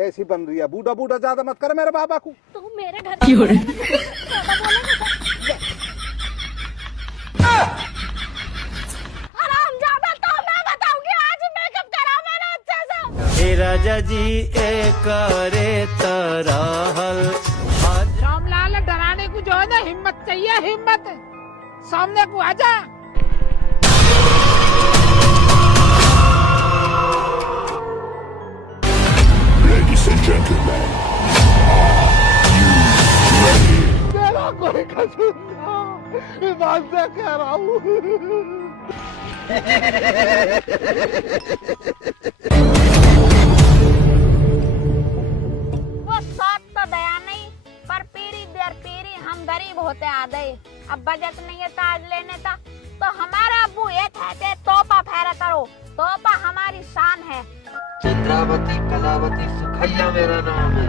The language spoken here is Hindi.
कैसी बन रही है? बूढ़ा बूढ़ा ज्यादा मत कर मेरे बाबा को। तू मेरे घर क्यों रे? आराम ज्यादा तो मैं बताऊंगी। आज मेकअप करा मैंने अच्छे से। हे राजा जी ए करे तराहल। रामलाल डराने को जो है ना हिम्मत चाहिए, हिम्मत। सामने को आजा। Ladies and gentlemen, मेरा कोई कसूर नहीं, बात से कह रहा हूँ। वो साथ तो दया नहीं, पर पीरी दर पीरी हम गरीब होते आ गए। अब बजट नहीं है ताज लेने का, तो हमारा अब्बू ये कहते तोहफा फेरा करो। तोहफा हमारी शान है। चंद्रावती कलावती सुखैया मेरा नाम है।